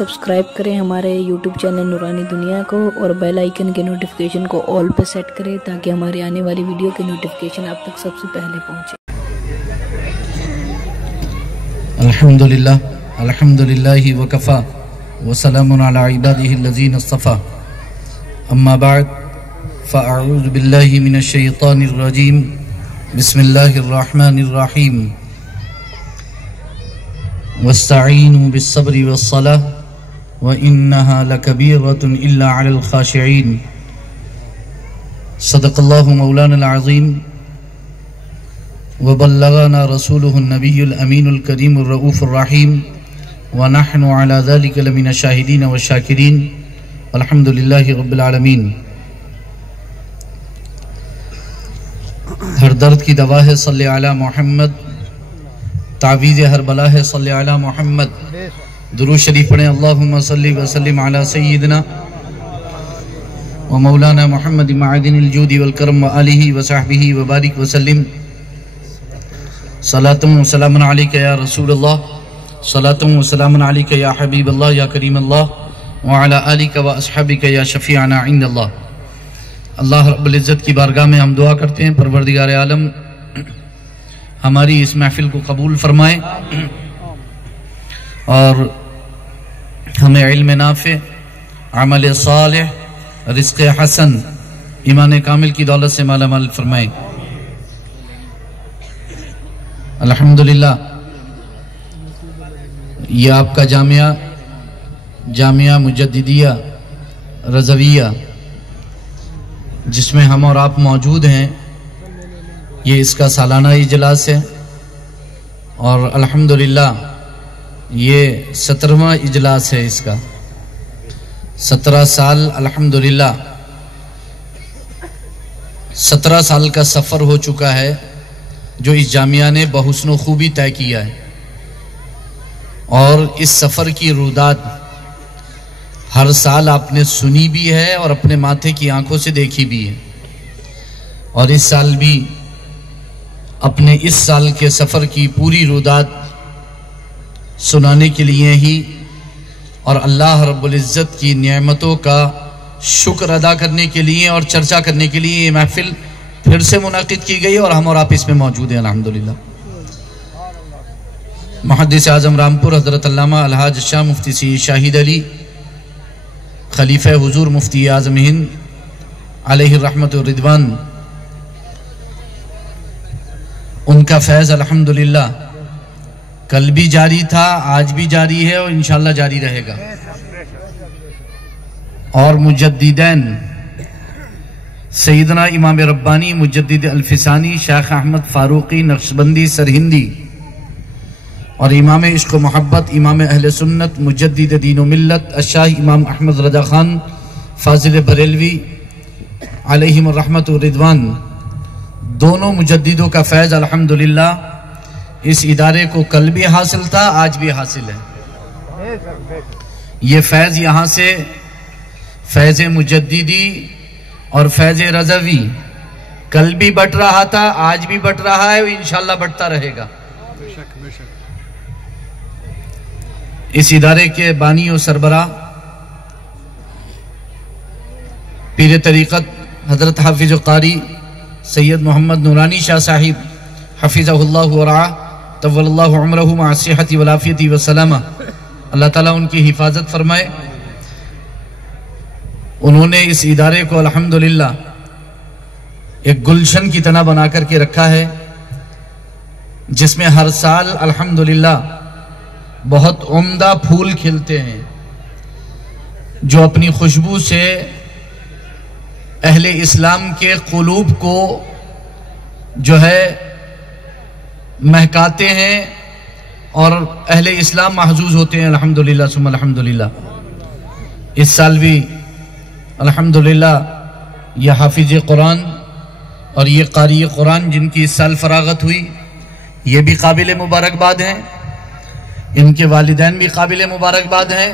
Subscribe کریں ہمارے YouTube channel نورانی دنیا کو اور بیل آئیکن کے نوٹیفیکیشن کو آل پہ سیٹ کریں تاکہ ہمارے آنے والی ویڈیو کے نوٹیفیکیشن آپ تک سب سے پہلے پہنچے۔ الحمدللہ وکفا وسلام علی عبادہ الذین اصطفى اما بعد فاعوذ باللہ من الشیطان الرجیم بسم اللہ الرحمن الرحیم واستعینوا بالصبر والصلاة وإنها لكبيرة إلا على الخاشعين صدق الله مولانا العظيم وبلغنا رسوله النبي الأمين الكريم الرؤوف الرحيم ونحن على ذلك لمن الشاهدين والشاكرين والحمد لله رب العالمين۔ ہر درد کی دوا ہے صلی علی محمد، تعویذ ہر بلا ہے صلی علی محمد۔ درود شریف پڑھیں اللہم صلی وسلم علی سیدنا و مولانا محمد معدن الجود والکرم وآلہ وصحبہ وبارک وسلم۔ صلاة و سلام علیکہ یا رسول اللہ، صلاة و سلام علیکہ یا حبیب اللہ یا کریم اللہ وعلی آلکہ و اصحابکہ یا شفیعنا عند اللہ۔ اللہ رب العزت کی بارگاہ میں ہم دعا کرتے ہیں پروردگار عالم ہماری اس محفل کو قبول فرمائے اور ہمیں علم نافع، عمل صالح، رزق حسن، ایمان کامل کی دولت سے مالا مال فرمائے۔ الحمدللہ یہ آپ کا جامعہ مجددیہ رضویہ جس میں ہم اور آپ موجود ہیں، یہ اس کا سالانہ اجلاس ہے اور الحمدللہ یہ 17واں اجلاس ہے اس کا۔ 17 سال الحمدللہ 17 سال کا سفر ہو چکا ہے جو اس جامعہ نے بحسن و خوبی طے کیا ہے، اور اس سفر کی رودات ہر سال آپ نے سنی بھی ہے اور اپنے ماتھے کی آنکھوں سے دیکھی بھی ہے، اور اس سال بھی اپنے اس سال کے سفر کی پوری رودات سنانے کے لیے ہی اور اللہ رب العزت کی نعمتوں کا شکر ادا کرنے کے لیے اور چرچا کرنے کے لیے یہ محفل پھر سے منعقد کی گئی اور ہم اور آپ اس میں موجود ہیں الحمدللہ۔ محدث اعظم رامپور حضرت علامہ الحاج شاہ مفتی سید شاہد علی خلیفہ حضور مفتی اعظم ہند علیہ الرحمت والرضوان، ان کا فیض الحمدللہ کل بھی جاری تھا، آج بھی جاری ہے اور انشاءاللہ جاری رہے گا۔ اور مجددین سیدنا امام ربانی مجدد الفسانی شیخ احمد فاروقی نقشبندی سرہندی اور امام عشق و محبت امام اہل سنت مجدد دین و ملت الشاہ امام احمد رضا خان فاضل بریلوی علیہم الرحمت والرضوان، دونوں مجددوں کا فیض الحمدللہ اس ادارے کو کل بھی حاصل تھا، آج بھی حاصل ہے۔ یہ فیض یہاں سے فیض مجددی اور فیض رضوی کل بھی بٹ رہا تھا، آج بھی بٹ رہا ہے اور انشاءاللہ بٹتا رہے گا۔ اس ادارے کے بانی و سربراہ پیر طریقت حضرت حافظ قاری سید محمد نورانی شاہ صاحب حفظہ اللہ ورعاہ طول اللہ عمرہ مع الصحۃ والعافیۃ والسلامہ، اللہ تعالیٰ ان کی حفاظت فرمائے۔ انہوں نے اس ادارے کو الحمدللہ ایک گلشن کی طرح بنا کر کے رکھا ہے جس میں ہر سال الحمدللہ بہت عمدہ پھول کھلتے ہیں جو اپنی خوشبو سے اہل اسلام کے قلوب کو جو ہے مہکاتے ہیں اور اہل اسلام محظوظ ہوتے ہیں الحمدللہ ثم الحمدللہ۔ اس سال بھی الحمدللہ یہ حافظ قرآن اور یہ قاری قرآن جن کی اس سال فراغت ہوئی یہ بھی قابل مبارکباد ہیں، ان کے والدین بھی قابل مبارکباد ہیں،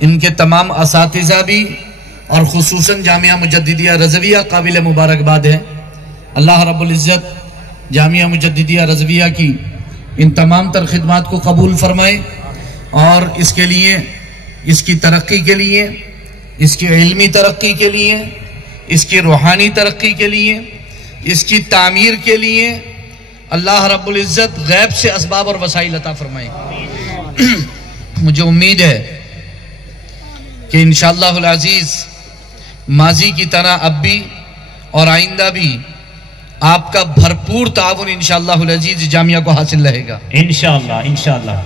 ان کے تمام اساتذہ بھی اور خصوصاً جامعہ مجددیہ رضویہ قابل مبارکباد ہیں۔ اللہ رب العزت جامعہ مجددیہ رضویہ کی ان تمام تر خدمات کو قبول فرمائے اور اس کے لیے اس کی ترقی کے لیے، اس کی علمی ترقی کے لیے، اس کی روحانی ترقی کے لیے، اس کی تعمیر کے لیے اللہ رب العزت غیب سے اسباب اور وسائل عطا فرمائے۔ مجھے امید ہے کہ انشاءاللہ العزیز ماضی کی طرح اب بھی اور آئندہ بھی آپ کا بھرپور تعاون انشاءاللہ العزیز جامعہ کو حاصل رہے گا انشاءاللہ۔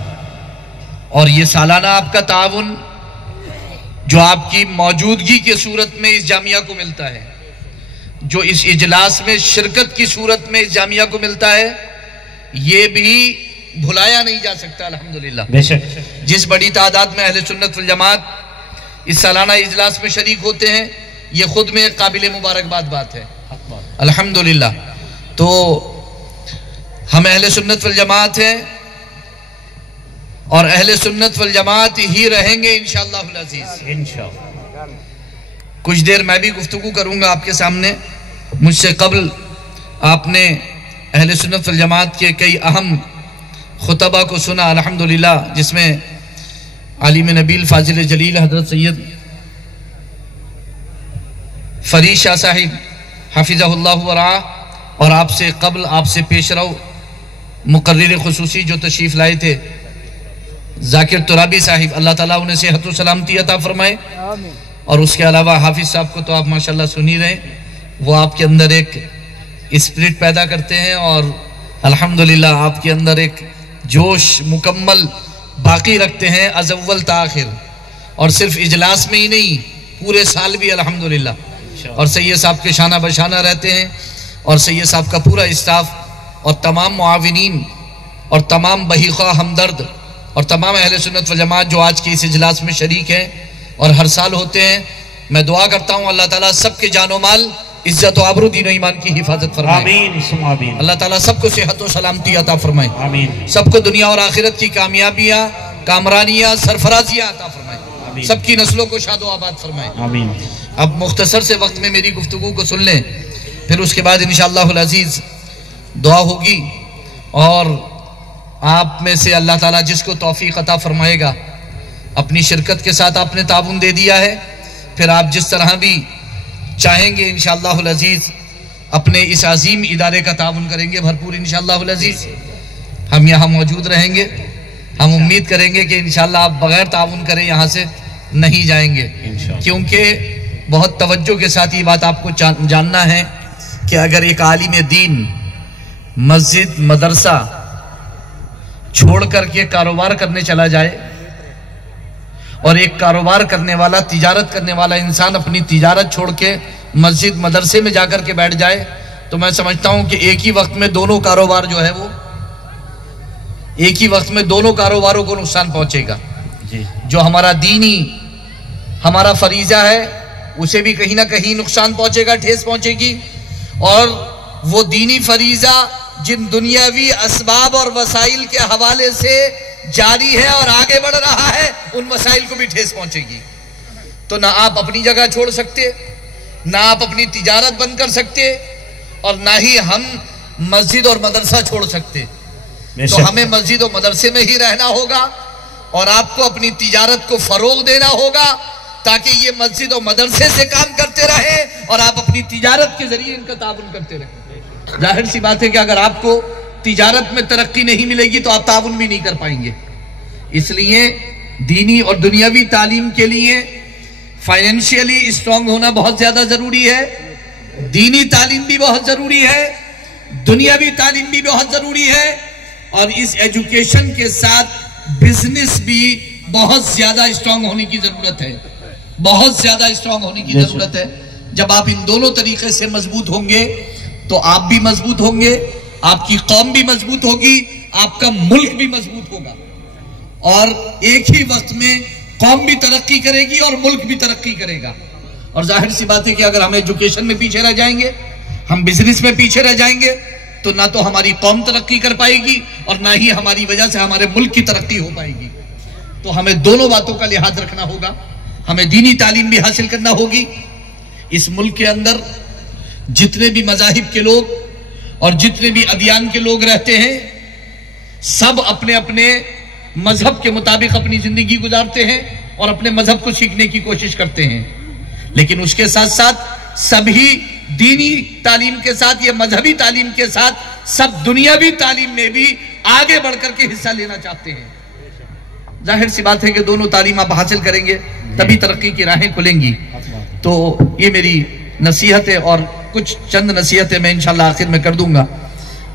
اور یہ سالانہ آپ کا تعاون جو آپ کی موجودگی کے صورت میں اس جامعہ کو ملتا ہے، جو اس اجلاس میں شرکت کی صورت میں اس جامعہ کو ملتا ہے، یہ بھی بھلایا نہیں جا سکتا الحمدللہ۔ بے شک جس بڑی تعداد میں اہل سنت والجماعت اس سالانہ اجلاس میں شریک ہوتے ہیں، یہ خود میں ایک قابل مبارکباد بات ہے الحمدللہ۔ تو ہم اہل سنت والجماعت ہیں اور اہل سنت والجماعت ہی رہیں گے انشاءاللہ العزیز۔ کچھ دیر میں بھی گفتگو کروں گا آپ کے سامنے۔ مجھ سے قبل آپ نے اہل سنت والجماعت کے کئی اہم خطبہ کو سنا الحمدللہ، جس میں عالم نبیل فاضل جلیل حضرت سید فرید شاہ صاحب حفظہ اللہ ورعاہ اور آپ سے قبل آپ سے پیش رو مقرر خصوصی جو تشریف لائے تھے ذاکر ترابی صاحب، اللہ تعالیٰ انہیں صحت و سلامتی عطا فرمائے، اور اس کے علاوہ حافظ صاحب کو تو آپ ماشاءاللہ سنی رہے، وہ آپ کے اندر ایک اسپرٹ پیدا کرتے ہیں اور الحمدللہ آپ کے اندر ایک جوش مکمل باقی رکھتے ہیں از اول تا آخر، اور صرف اجلاس میں ہی نہیں پورے سال بھی الحمدللہ۔ اور سید صاحب کے شانہ بشانہ رہتے ہیں، اور سید صاحب کا پورا اسٹاف اور تمام معاونین اور تمام بہیخواہ ہمدرد اور تمام اہل سنت والجماعت جو آج کے اس اجلاس میں شریک ہیں اور ہر سال ہوتے ہیں، میں دعا کرتا ہوں اللہ تعالیٰ سب کے جان و مال، عزت و آبرو، دین و ایمان کی حفاظت فرمائے، آمین۔ اللہ تعالیٰ سب کو صحت و سلامتی عطا فرمائے، آمین۔ سب کو دنیا اور آخرت کی کامیابیاں، کامرانیاں، سرفرازیاں عطا فرمائے، سب کی نسلوں کو شاد و آباد فرمائے۔ آمین۔ اب مختصر سے وقت میں میری گفتگو کو سن لیں، پھر اس کے بعد انشاءاللہ العزیز دعا ہوگی، اور آپ میں سے اللہ تعالیٰ جس کو توفیق عطا فرمائے گا، اپنی شرکت کے ساتھ آپ نے تعاون دے دیا ہے، پھر آپ جس طرح بھی چاہیں گے انشاءاللہ العزیز اپنے اس عظیم ادارے کا تعاون کریں گے بھرپور انشاءاللہ العزیز۔ ہم یہاں موجود رہیں گے، ہم امید کریں گے کہ انشاءاللہ آپ بغیر تعاون کریں یہاں سے نہیں جائیں گے، کیونکہ بہت توجہ کے ساتھ یہ بات آپ کو جاننا ہے کہ اگر ایک عالم دین مسجد مدرسہ چھوڑ کر کے کاروبار کرنے چلا جائے، اور ایک کاروبار کرنے والا، تجارت کرنے والا انسان اپنی تجارت چھوڑ کے مسجد مدرسے میں جا کر کے بیٹھ جائے، تو میں سمجھتا ہوں کہ ایک ہی وقت میں دونوں کاروبار جو ہے وہ ایک ہی وقت میں دونوں کاروباروں کو نقصان پہنچے گا۔ جو ہمارا دینی ہمارا فریضہ ہے اسے بھی کہیں نہ کہیں نقصان پہنچے گا، ٹھیس پہنچے گی، اور وہ دینی فریضہ جن دنیاوی اسباب اور وسائل کے حوالے سے جاری ہے اور آگے بڑھ رہا ہے، ان وسائل کو بھی ٹھیس پہنچے گی۔ تو نہ آپ اپنی جگہ چھوڑ سکتے، نہ آپ اپنی تجارت بند کر سکتے، اور نہ ہی ہم مسجد اور مدرسہ چھوڑ سکتے۔ تو ہمیں مسجد اور مدرسے میں ہی رہنا ہوگا، اور آپ کو اپنی تجارت کو فروغ دینا ہوگا تاکہ یہ مسجد اور مدرسے سے کام کرتے رہے اور آپ اپنی تجارت کے ذریعے ان کا تعاون کرتے رہیں۔ ظاہر سی بات ہے کہ اگر آپ کو تجارت میں ترقی نہیں ملے گی تو آپ تعاون بھی نہیں کر پائیں گے۔ اس لیے دینی اور دنیاوی تعلیم کے لیے فائنینشیلی اسٹرانگ ہونا بہت زیادہ ضروری ہے، دینی تعلیم بھی بہت ضروری ہے، دنیاوی تعلیم بھی بہت ضروری ہے، اور اس ایجوکیشن کے ساتھ بزنس بھی بہت زیادہ اسٹرانگ ہونے کی ضرورت ہے، بہت زیادہ اسٹرانگ ہونے کی ضرورت ہے۔ جب آپ ان دونوں طریقے سے مضبوط ہوں گے تو آپ بھی مضبوط ہوں گے، آپ کی قوم بھی مضبوط ہوگی، آپ کا ملک بھی مضبوط ہوگا، اور ایک ہی وقت میں قوم بھی ترقی کرے گی اور ملک بھی ترقی کرے گا۔ اور ظاہر سی بات ہے کہ اگر ہم ایجوکیشن میں پیچھے رہ جائیں گے، ہم بزنس میں پیچھے رہ جائیں گے، تو نہ تو ہماری قوم ترقی کر پائے گی اور نہ ہی ہماری وجہ سے ہمارے ملک کی ترقی ہو پائے گی۔ تو ہمیں دونوں باتوں کا لحاظ رکھنا ہوگا، ہمیں دینی تعلیم بھی حاصل کرنا ہوگی۔ اس ملک کے اندر جتنے بھی مذاہب کے لوگ اور جتنے بھی ادیان کے لوگ رہتے ہیں، سب اپنے اپنے مذہب کے مطابق اپنی زندگی گزارتے ہیں، اور اپنے مذہب کو سیکھنے کی کوشش کرتے ہیں، لیکن اس کے ساتھ ساتھ سبھی دینی تعلیم کے ساتھ، یہ مذہبی تعلیم کے ساتھ سب دنیاوی تعلیم میں بھی آگے بڑھ کر کے حصہ لینا چاہتے ہیں۔ ظاہر سی بات ہے کہ دونوں تعلیم آپ حاصل کریں گے تبھی ترقی کی راہیں کھلیں گی۔ تو یہ میری نصیحت ہے، اور کچھ چند نصیحتیں میں انشاءاللہ آخر میں کر دوں گا،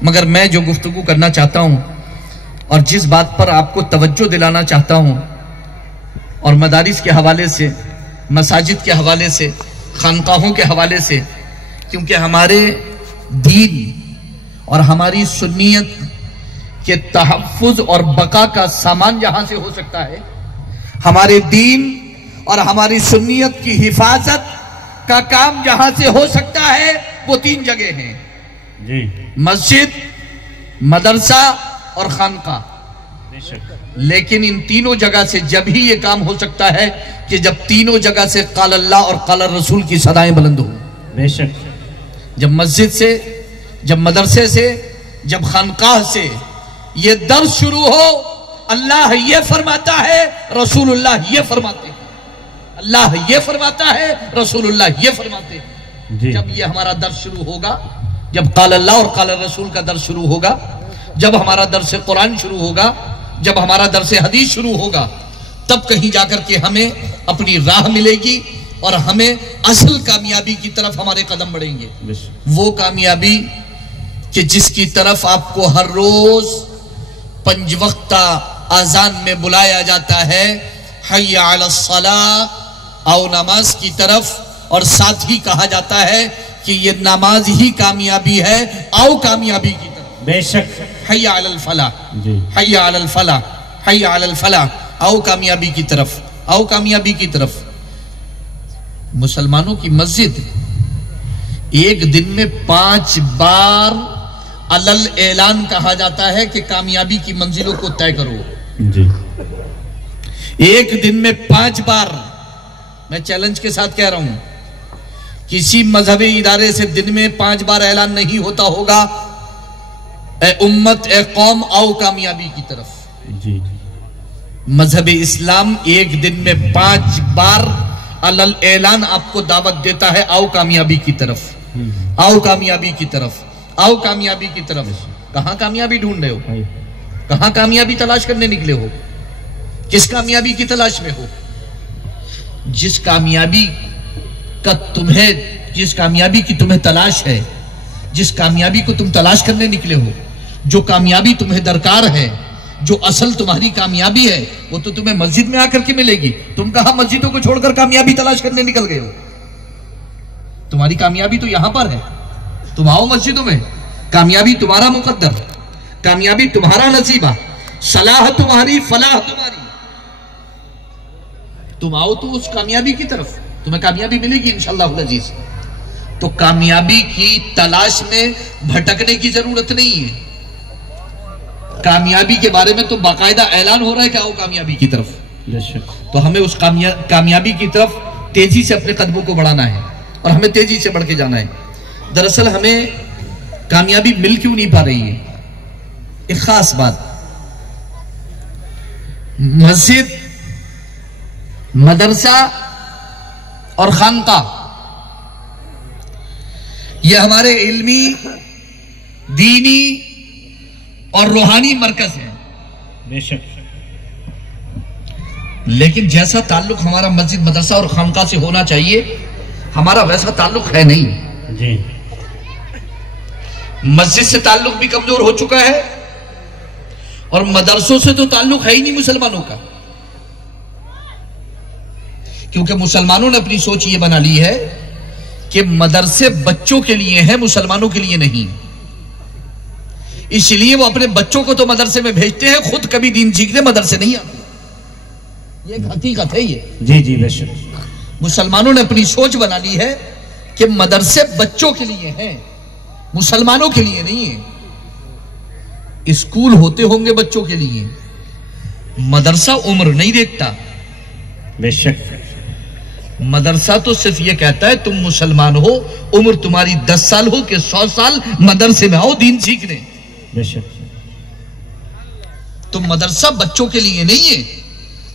مگر میں جو گفتگو کرنا چاہتا ہوں اور جس بات پر آپ کو توجہ دلانا چاہتا ہوں، اور مدارس کے حوالے سے، مساجد کے حوالے سے، خانقاہوں کے حوالے سے، کیونکہ ہمارے دین اور ہماری سنیت کے تحفظ اور بقا کا سامان جہاں سے ہو سکتا ہے، ہمارے دین اور ہماری سنیت کی حفاظت کا کام جہاں سے ہو سکتا ہے وہ 3 جگہ ہیں، جی، مسجد، مدرسہ اور خانقاہ۔ لیکن ان تینوں جگہ سے جب ہی یہ کام ہو سکتا ہے کہ جب تینوں جگہ سے قال اللہ اور قال رسول کی صدائیں بلند ہوں۔ بے شک، جب مسجد سے، جب مدرسے سے، جب خانقاہ سے یہ درس شروع ہو، اللہ یہ فرماتا ہے، رسول اللہ یہ فرماتے ہیں، اللہ یہ فرماتا ہے، رسول اللہ یہ فرماتے ہیں۔ جی، جب یہ ہمارا درس شروع ہوگا، جب قال اللہ اور قال رسول کا درس شروع ہوگا، جب ہمارا درس قرآن شروع ہوگا، جب ہمارا درس حدیث شروع ہوگا، تب کہیں جا کر کے ہمیں اپنی راہ ملے گی اور ہمیں اصل کامیابی کی طرف ہمارے قدم بڑھیں گے۔ وہ کامیابی کہ جس کی طرف آپ کو ہر روز 5 وقتہ اذان میں بلایا جاتا ہے، حی علی الصلاۃ، آؤ نماز کی طرف، اور ساتھ ہی کہا جاتا ہے کہ یہ نماز ہی کامیابی ہے، آؤ کامیابی کی طرف۔ بے شک، حی علی الفلاح، جی، حی علی الفلاح، حی علی الفلاح، آؤ کامیابی کی طرف، آؤ کامیابی کی طرف۔ مسلمانوں کی مسجد ایک دن میں 5 بار علل اعلان کہا جاتا ہے کہ کامیابی کی منزلوں کو طے کرو۔ جی، ایک دن میں 5 بار، میں چیلنج کے ساتھ کہہ رہا ہوں، کسی مذہبی ادارے سے دن میں 5 بار اعلان نہیں ہوتا ہوگا، اے امت، اے قوم، آؤ کامیابی کی طرف۔ جی، مذہب اسلام ایک دن میں 5 بار علل اعلان آپ کو دعوت دیتا ہے، آؤ کامیابی کی طرف، آؤ کامیابی کی طرف، آؤ کامیابی کی طرف۔ کہاں کامیابی ڈھونڈ رہے ہو؟ کہاں کامیابی تلاش کرنے نکلے ہو؟ کس کامیابی کی تلاش میں ہو؟ جس کامیابی کی تمہیں تلاش ہے، جس کامیابی کو تم تلاش کرنے نکلے ہو، جو کامیابی تمہیں درکار ہے، جو اصل تمہاری کامیابی ہے، وہ تو تمہیں مسجد میں آ کر کے ملے گی۔ تم کہاں مسجدوں کو چھوڑ کر کامیابی تلاش کرنے نکل گئے ہو؟ تمہاری کامیابی تو یہاں پر ہے، تم آؤ مسجدوں میں، کامیابی تمہارا مقدر، کامیابی تمہارا نصیبہ، صلاح تمہاری، فلاح تمہاری۔ تم آؤ تو اس کامیابی کی طرف، تمہیں کامیابی ملے گی انشاءاللہ العزیز۔ تو کامیابی کی تلاش میں بھٹکنے کی ضرورت نہیں ہے، کامیابی کے بارے میں تو باقاعدہ اعلان ہو رہا ہے کہ آؤ کامیابی کی طرف۔ تو ہمیں اس کامیابی کی طرف تیزی سے اپنے قدموں کو بڑھانا ہے، اور ہمیں تیزی سے بڑھ کے جانا ہے۔ دراصل ہمیں کامیابی مل کیوں نہیں پا رہی ہے؟ ایک خاص بات، مسجد، مدرسہ اور خانقاہ یہ ہمارے علمی، دینی اور روحانی مرکز ہے، بے شک، لیکن جیسا تعلق ہمارا مسجد، مدرسہ اور خانقاہ سے ہونا چاہیے، ہمارا ویسا تعلق ہے نہیں۔ جی، مسجد سے تعلق بھی کمزور ہو چکا ہے، اور مدرسوں سے تو تعلق ہے ہی نہیں مسلمانوں کا، کیونکہ مسلمانوں نے اپنی سوچ یہ بنا لی ہے کہ مدرسے بچوں کے لیے ہیں، مسلمانوں کے لیے نہیں۔ اس لیے وہ اپنے بچوں کو تو مدرسے میں بھیجتے ہیں، خود کبھی دین سیکھنے مدرسے نہیں آتے۔ یہ ایک حقیقت ہے۔ یہ جی، جی، بے شک، مسلمانوں نے اپنی سوچ بنا لی ہے کہ مدرسے بچوں کے لیے ہیں، مسلمانوں کے لیے نہیں ہیں۔ اسکول ہوتے ہوں گے بچوں کے لیے، مدرسہ عمر نہیں دیکھتا۔ بے شک، مدرسہ تو صرف یہ کہتا ہے تم مسلمان ہو، عمر تمہاری 10 سال ہو کہ 100 سال، مدرسے میں آؤ دین سیکھنے۔ بے شک، تو مدرسہ بچوں کے لیے نہیں ہے،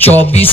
24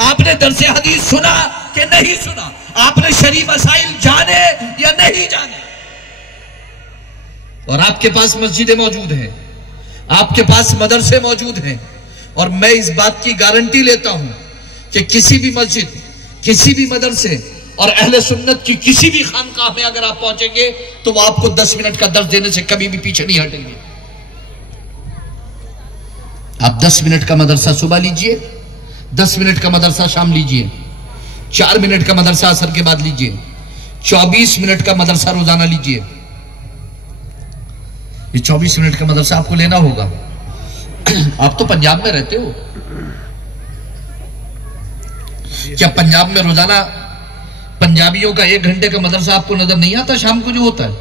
آپ نے درس حدیث سنا کہ نہیں سنا؟ آپ نے شرعی مسائل جانے یا نہیں جانے؟ اور آپ کے پاس مسجدیں موجود ہیں، آپ کے پاس مدرسے موجود ہیں، اور میں اس بات کی گارنٹی لیتا ہوں کہ کسی بھی مسجد، کسی بھی مدرسے اور اہل سنت کی کسی بھی خانقاہ میں اگر آپ پہنچیں گے تو وہ آپ کو 10 منٹ کا درس دینے سے کبھی بھی پیچھے نہیں ہٹیں گے۔ آپ 10 منٹ کا مدرسہ صبح لیجئے، 10 منٹ کا مدرسہ شام لیجئے، 4 منٹ کا مدرسہ عصر کے بعد لیجئے، 24 منٹ کا مدرسہ روزانہ لیجئے۔ یہ 24 منٹ کا مدرسہ آپ کو لینا ہوگا۔ آپ تو پنجاب میں رہتے ہو، کیا پنجاب میں روزانہ پنجابیوں کا 1 گھنٹے کا مدرسہ آپ کو نظر نہیں آتا؟ شام کو جو ہوتا ہے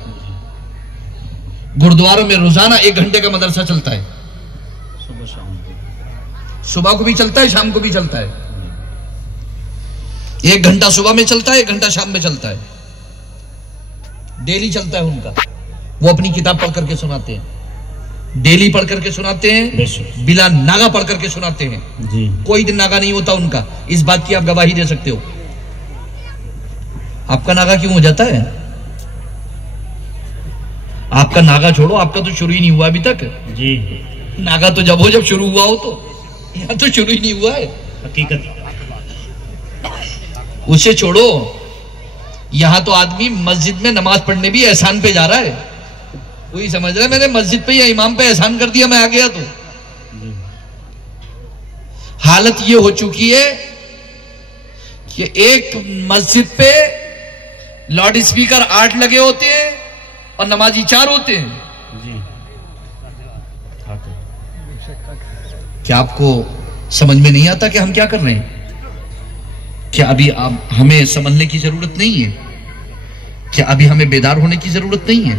گردواروں میں روزانہ 1 گھنٹے کا مدرسہ چلتا ہے، صبح کو بھی چلتا ہے، شام کو بھی چلتا ہے۔ 1 گھنٹہ صبح میں چلتا ہے، 1 گھنٹہ شام میں چلتا ہے، ڈیلی چلتا ہے ان کا۔ وہ اپنی کتاب پڑھ کر کے سناتے ہیں، ڈیلی پڑھ کر کے سناتے ہیں، بلا ناغا پڑھ کر کے سناتے ہیں، کوئی دن ناغا نہیں ہوتا ان کا۔ اس بات کی آپ گواہی دے سکتے ہو۔ آپ کا ناغا کیوں ہو جاتا ہے؟ آپ کا ناغا چھوڑو، آپ کا تو شروع ہی نہیں ہوا ابھی تک۔ ناغا تو جب ہو، جب شروع ہوا ہو، تو یہاں تو شروع ہی نہیں ہوا ہے۔ حقیقت اسے چھوڑو، یہاں تو آدمی مسجد میں نماز پڑھنے بھی احسان پہ جا رہا ہے۔ کوئی سمجھ رہا ہے میں نے مسجد پہ یا امام پہ احسان کر دیا، میں آ گیا تو حالت یہ ہو چکی ہے کہ ایک مسجد پہ لاؤڈ اسپیکر 8 لگے ہوتے ہیں اور نمازی 4 ہوتے ہیں۔ کیا آپ کو سمجھ میں نہیں آتا کہ ہم کیا کر رہے ہیں؟ کیا ابھی ہمیں سمجھنے کی ضرورت نہیں ہے؟ کیا ابھی ہمیں بیدار ہونے کی ضرورت نہیں ہے؟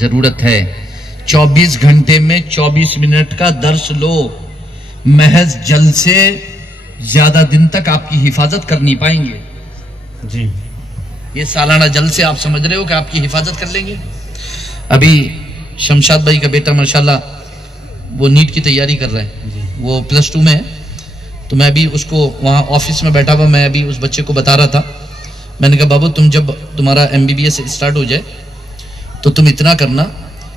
ضرورت ہے۔ 24 گھنٹے میں 24 منٹ کا درس لو، محض جل سے زیادہ دن تک آپ کی حفاظت کر نہیں پائیں گے۔ جی یہ سالانہ جل سے آپ سمجھ رہے ہو کہ آپ کی حفاظت کر لیں گے؟ ابھی شمشاد بھائی کا بیٹا ماشاءاللہ وہ نیٹ کی تیاری کر رہا ہے، وہ +2 میں ہے، تو میں ابھی اس کو وہاں آفس میں بیٹھا ہوا، میں ابھی اس بچے کو بتا رہا تھا، میں نے کہا بابو تم جب تمہارا MBBS اسٹارٹ ہو جائے تو تم اتنا کرنا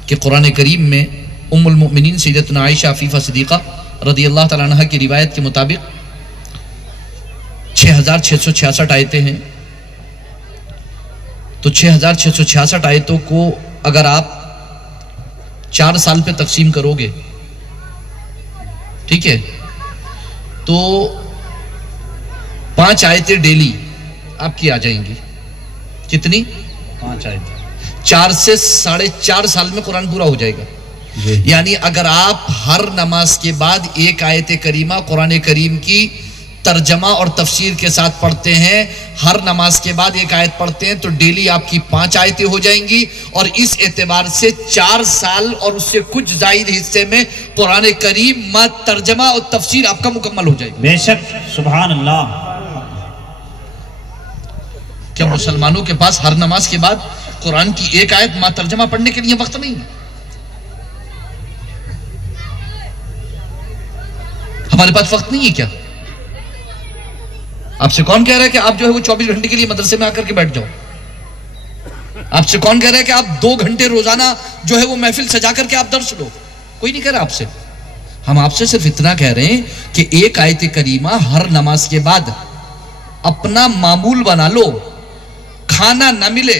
کہ قرآن کریم میں ام المؤمنین سیدتنا عائشہ عفیفہ صدیقہ رضی اللہ تعالیٰ عنہ کی روایت کے مطابق 6666 آیتیں ہیں، تو 6666 آیتوں کو اگر آپ 4 سال پہ تقسیم کرو گے، ٹھیک ہے، تو 5 آیتیں ڈیلی آپ کی آ جائیں گی۔ کتنی؟ 5 آیتیں۔ 4 سے 4.5 سال میں قرآن پورا ہو جائے گا۔ یعنی اگر آپ ہر نماز کے بعد 1 آیت کریمہ قرآن کریم کی ترجمہ اور تفسیر کے ساتھ پڑھتے ہیں، ہر نماز کے بعد 1 آیت پڑھتے ہیں، تو ڈیلی آپ کی 5 آیتیں ہو جائیں گی، اور اس اعتبار سے 4 سال اور اس سے کچھ زائد حصے میں قرآن کریم ترجمہ اور تفسیر آپ کا مکمل ہو جائے گا۔ بے شک، سبحان اللہ۔ کیا مسلمانوں کے پاس ہر نماز کے بعد قرآن کی 1 آیت ترجمہ پڑھنے کے لیے وقت نہیں ہے؟ ہمارے پاس وقت نہیں ہے کیا؟ آپ سے کون کہہ رہا ہے کہ آپ جو ہے وہ 24 گھنٹے کے لیے مدرسے میں آ کر کے بیٹھ جاؤ؟ آپ سے کون کہہ رہا ہے کہ آپ 2 گھنٹے روزانہ جو ہے وہ محفل سجا کر کے آپ درس لو؟ کوئی نہیں کہہ رہا آپ سے۔ ہم آپ سے صرف اتنا کہہ رہے ہیں کہ 1 آیت کریمہ ہر نماز کے بعد اپنا معمول بنا لو۔ کھانا نہ ملے،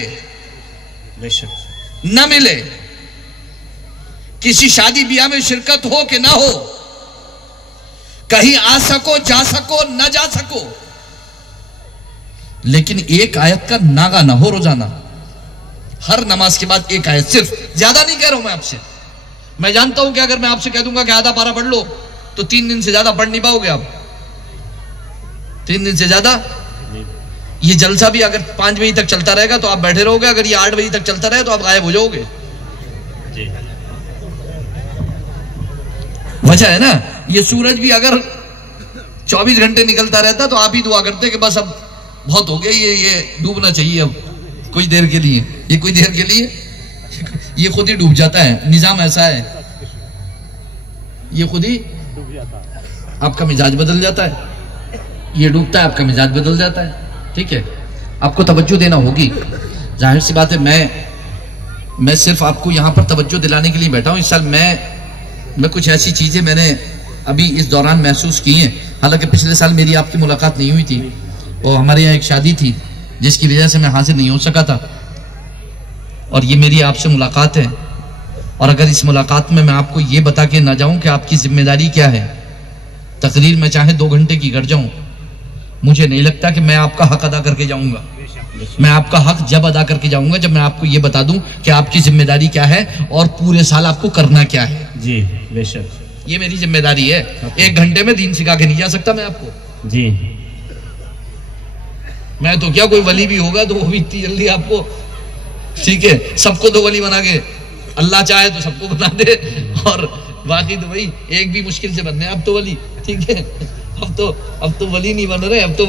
بے شک نہ ملے، کسی شادی بیاہ میں شرکت ہو کہ نہ ہو، کہیں آ سکو جا سکو نہ جا سکو، لیکن 1 آیت کا ناغا نہ ہو روزانہ۔ ہر نماز کے بعد 1 آیت، صرف، زیادہ نہیں کہہ رہا ہوں میں آپ سے۔ میں جانتا ہوں کہ اگر میں آپ سے کہہ دوں گا کہ آدھا پارہ پڑھ لو تو 3 دن سے زیادہ پڑھ نہیں پاؤ گے آپ، 3 دن سے زیادہ۔ یہ جلسہ بھی اگر 5 بجے تک چلتا رہے گا تو آپ بیٹھے رہو گے، اگر یہ 8 بجے تک چلتا رہے تو آپ غائب ہو جاؤ گے۔ وجہ ہے نا، یہ سورج بھی اگر 24 گھنٹے نکلتا رہتا تو آپ ہی دعا کرتے کہ بس اب بہت ہو گیا، یہ ڈوبنا چاہیے اب کچھ دیر کے لیے۔ یہ کچھ دیر کے لیے یہ خود ہی ڈوب جاتا ہے، نظام ایسا ہے، یہ خود ہی آپ کا مزاج بدل جاتا ہے۔ یہ ڈوبتا ہے آپ کا مزاج بدل جاتا ہے. ٹھیک ہے, آپ کو توجہ دینا ہوگی. ظاہر سی بات ہے میں صرف آپ کو یہاں پر توجہ دلانے کے لیے بیٹھا ہوں. اس سال میں کچھ ایسی چیزیں میں نے ابھی اس دوران محسوس کی ہیں. حالانکہ پچھلے سال میری آپ کی ملاقات نہیں ہوئی تھی, اور ہمارے یہاں ایک شادی تھی جس کی وجہ سے میں حاضر نہیں ہو سکا تھا, اور یہ میری آپ سے ملاقات ہے. اور اگر اس ملاقات میں آپ کو یہ بتا کے نہ جاؤں کہ آپ کی ذمہ داری کیا ہے, تقریر میں چاہے 2 گھنٹے کی کر جاؤں, مجھے نہیں لگتا کہ میں آپ کا حق ادا کر کے جاؤں گا. میں آپ کا حق جب ادا کر کے جاؤں گا جب میں آپ کو یہ بتا دوں کہ آپ کی ذمہ داری کیا ہے اور پورے سال آپ کو کرنا کیا ہے. جی بے شک, یہ میری ذمہ داری ہے. 1 گھنٹے میں دین سکھا کے نہیں جا سکتا میں آپ کو. جی میں تو کیا, کوئی ولی بھی ہوگا تو وہ بھی اتنی جلدی آپ کو, ٹھیک ہے, سب کو تو ولی بنا کے, اللہ چاہے تو سب کو بنا دے, اور باقی تو بھائی ایک بھی مشکل سے بننے. اب تو ولی, ٹھیک ہے, اب تو ولی نہیں بن رہے, اب تو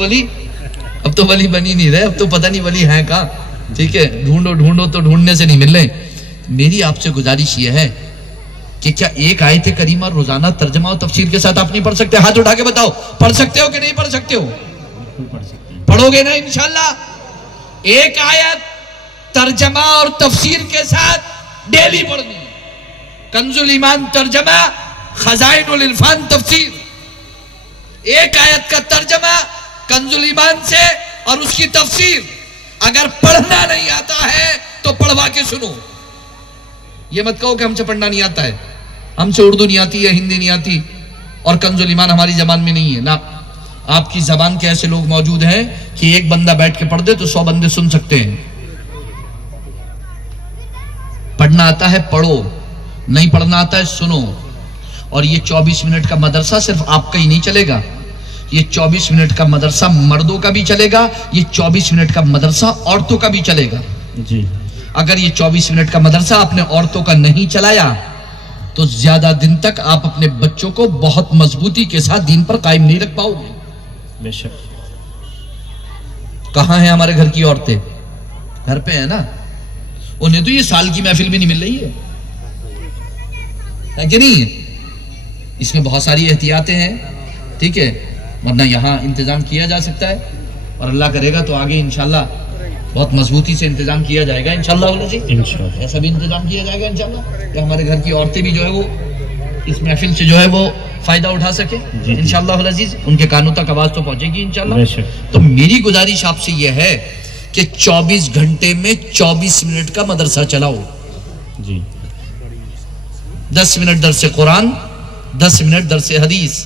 ولی بن ہی نہیں رہے, اب تو پتہ نہیں ولی ہیں کہاں. ٹھیک ہے, ڈھونڈو تو ڈھونڈنے سے نہیں مل رہے. میری آپ سے گزارش یہ ہے کہ کیا ایک آیت کریمہ روزانہ ترجمہ اور تفسیر کے ساتھ آپ نہیں پڑھ سکتے؟ ہاتھ اٹھا کے بتاؤ, پڑھ سکتے ہو کہ نہیں پڑھ سکتے ہو؟ پڑھو گے نا انشاءاللہ. ایک آیت ترجمہ اور تفسیر کے ساتھ ڈیلی پڑھنی. کنز الایمان ترجمہ, خزائن العرفان تفسیر. ایک آیت کا ترجمہ کنز الایمان سے اور اس کی تفسیر. اگر پڑھنا نہیں آتا ہے تو پڑھوا کے سنو. یہ مت کہو کہ ہم سے پڑھنا نہیں آتا ہے, ہم سے اردو نہیں آتی ہے, ہندی نہیں آتی, اور کنز الایمان ہماری زبان میں نہیں ہے. نا, آپ کی زبان کے ایسے لوگ موجود ہیں کہ ایک بندہ بیٹھ کے پڑھ دے تو 100 بندے سن سکتے ہیں. پڑھنا آتا ہے پڑھو, نہیں پڑھنا آتا ہے سنو. اور یہ 24 منٹ کا مدرسہ صرف آپ کا ہی نہیں چلے گا, یہ 24 منٹ کا مدرسہ مردوں کا بھی چلے گا, یہ 24 منٹ کا مدرسہ عورتوں کا بھی چلے گا. جی, اگر یہ 24 منٹ کا مدرسہ آپ نے عورتوں کا نہیں چلایا تو زیادہ دن تک آپ اپنے بچوں کو بہت مضبوطی کے ساتھ دین پر قائم نہیں رکھ پاؤ گے. بے شک. کہاں ہیں ہمارے گھر کی عورتیں؟ گھر پہ ہیں نا. انہیں تو یہ سال کی محفل بھی نہیں مل رہی ہے کہ نہیں ہے؟ اس میں بہت ساری احتیاطیں ہیں, ٹھیک ہے, ورنہ یہاں انتظام کیا جا سکتا ہے, اور اللہ کرے گا تو آگے انشاءاللہ بہت مضبوطی سے انتظام کیا جائے گا انشاءاللہ. ایسا بھی انتظام کیا جائے گا انشاءاللہ کہ ہمارے گھر کی عورتیں بھی جو ہے وہ اس محفل سے جو ہے وہ فائدہ اٹھا سکے انشاءاللہ العزیز. ان کے کانوں تک آواز تو پہنچے گی انشاءاللہ. تو میری گزارش آپ سے یہ ہے کہ 24 گھنٹے میں 24 منٹ کا مدرسہ چلاؤ. جی, 10 منٹ درس قرآن, 10 منٹ درس حدیث,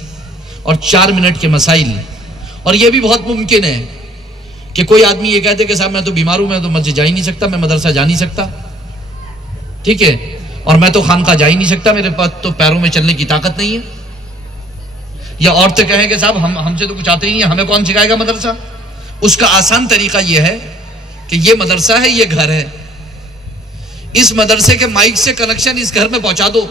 اور 4 منٹ کے مسائل. اور یہ بھی بہت ممکن ہے کہ کوئی آدمی یہ کہتے کہ صاحب میں تو بیمار ہوں, میں تو مسجد جا ہی نہیں سکتا, میں مدرسہ جا نہیں سکتا, ٹھیک ہے, اور میں تو خانقاہ جا ہی نہیں سکتا, میرے پاس تو پیروں میں چلنے کی طاقت نہیں ہے. یا عورتیں کہیں کہ صاحب ہم سے تو کچھ آتے ہی ہیں, ہمیں کون سکھائے گا مدرسہ؟ اس کا آسان طریقہ یہ ہے کہ یہ مدرسہ ہے, یہ گھر ہے, اس مدرسے کے مائک سے کنیکشن اس گھر میں پہنچا دو,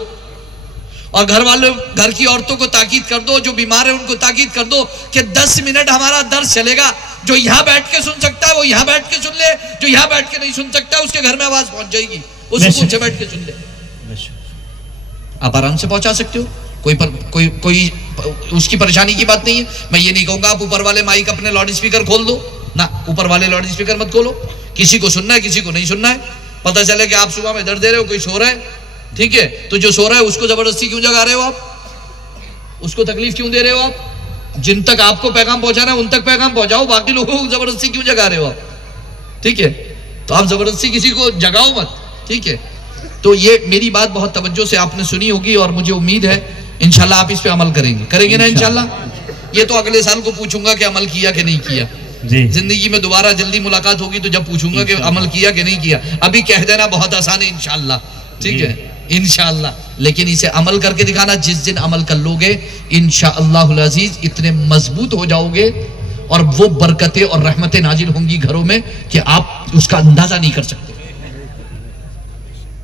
اور گھر والوں, گھر کی عورتوں کو تاکید کر دو, جو بیمار ہیں ان کو تاکید کر دو کہ 10 منٹ ہمارا درس چلے گا. جو یہاں بیٹھ کے سن سکتا ہے وہ یہاں بیٹھ کے سن لے, جو یہاں بیٹھ کے نہیں سن سکتا اس کے گھر میں آواز پہنچ جائے گی, اس سکون سے بیٹھ کے سن لے. آپ آرام سے پہنچا سکتے ہو, کوئی اس کی پریشانی کی بات نہیں ہے. میں یہ نہیں کہوں گا آپ اوپر والے مائک اپنے لاؤڈ اسپیکر کھول دو, نہ, اوپر والے لاؤڈ اسپیکر مت کھولو. کسی کو سننا ہے کسی کو نہیں سننا ہے. پتہ چلے کہ آپ صبح میں درد دے رہے ہو, کوئی سو رہا ہے, ٹھیک ہے, تو جو سو رہا ہے اس کو زبردستی کیوں جگا رہے ہو آپ, اس کو تکلیف کیوں دے رہے ہو آپ؟ جن تک آپ کو پیغام پہنچانا ہے ان تک پیغام پہنچاؤ, باقی لوگوں کو زبردستی کیوں جگا رہے ہو آپ, ٹھیک ہے. تو آپ زبردستی کسی کو جگاؤ مت, ٹھیک ہے. تو یہ میری بات بہت توجہ سے آپ نے سنی ہوگی, اور مجھے امید ہے انشاءاللہ آپ اس پہ عمل کریں گے نا انشاءاللہ. یہ تو اگلے سال کو پوچھوں گا کہ عمل کیا کہ نہیں کیا. زندگی میں دوبارہ جلدی ملاقات ہوگی تو جب پوچھوں گا کہ عمل کیا کہ نہیں کیا. ابھی کہہ دینا بہت آسان ہے انشاءاللہ, ٹھیک ہے, انشاءاللہ. لیکن اسے عمل کر کے دکھانا, جس دن عمل کر لو گے انشاءاللہ العزیز اتنے مضبوط ہو جاؤ گے, اور وہ برکتیں اور رحمتیں نازل ہوں گی گھروں میں کہ آپ اس کا اندازہ نہیں کر سکتے.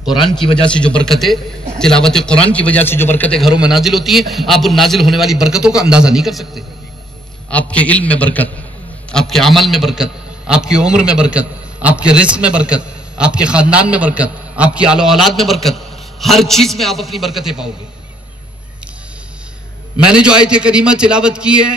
قرآن کی وجہ سے جو برکتیں, تلاوت قرآن کی وجہ سے جو برکتیں گھروں میں نازل ہوتی ہیں, آپ ان نازل ہونے والی برکتوں کا اندازہ نہیں کر سکتے. آپ کے علم میں برکت, آپ کے عمل میں برکت, آپ کی عمر میں برکت, آپ کے رزق میں برکت, آپ کے خاندان میں برکت, آپ کی آل و اولاد میں برکت, ہر چیز میں آپ اپنی برکتیں پاؤ گے. میں نے جو آیت کریمہ تلاوت کی ہے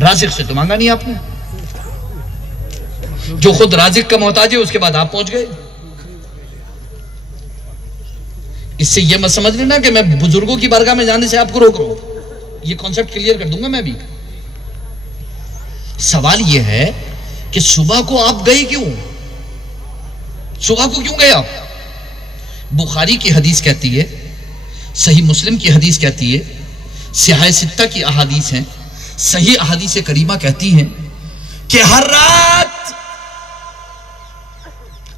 رازق سے تو مانگا نہیں آپ نے. جو خود رازق کا محتاج ہے اس کے بعد آپ پہنچ گئے. اس سے یہ مت سمجھ لینا کہ میں بزرگوں کی بارگاہ میں جانے سے آپ کو روک رہا ہوں. یہ کانسیپٹ کلیئر کر دوں گا میں بھی. سوال یہ ہے کہ صبح کو آپ گئے کیوں؟ صبح کو کیوں گئے آپ؟ بخاری کی حدیث کہتی ہے، صحیح مسلم کی حدیث کہتی ہے، صحیح ستہ کی احادیث ہیں، صحیح احادیث کریمہ کہتی ہیں کہ ہر رات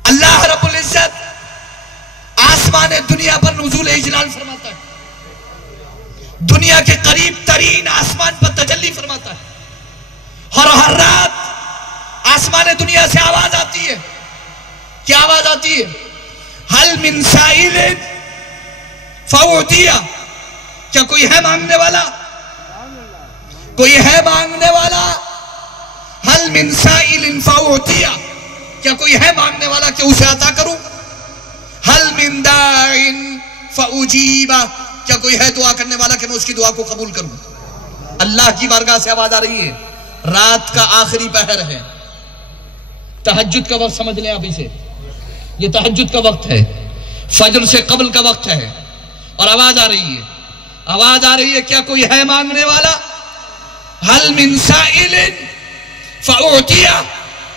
اللہ رب العزت آسمان دنیا پر نزول اجلال فرماتا ہے، دنیا کے قریب ترین آسمان پر تجلی فرماتا ہے، اور ہر رات آسمان دنیا سے آواز آتی ہے. کیا آواز آتی ہے؟ حل من سائل فاعطیہ. کیا کوئی ہے مانگنے والا؟ کوئی ہے مانگنے والا؟ حل من سائل فاعطیہ. کیا کوئی ہے مانگنے والا کہ اسے عطا کروں؟ حل من داعٍ فاجیبہ. کیا کوئی ہے دعا کرنے والا کہ میں اس کی دعا کو قبول کروں؟ اللہ کی بارگاہ سے آواز آ رہی ہے. رات کا آخری پہر ہے، تہجد کا وقت سمجھ لیں آپ اسے. یہ تہجد کا وقت ہے، فجر سے قبل کا وقت ہے، اور آواز آ رہی ہے. آواز آ رہی ہے، کیا کوئی ہے مانگنے والا؟ حل من سائل فاعطیہ.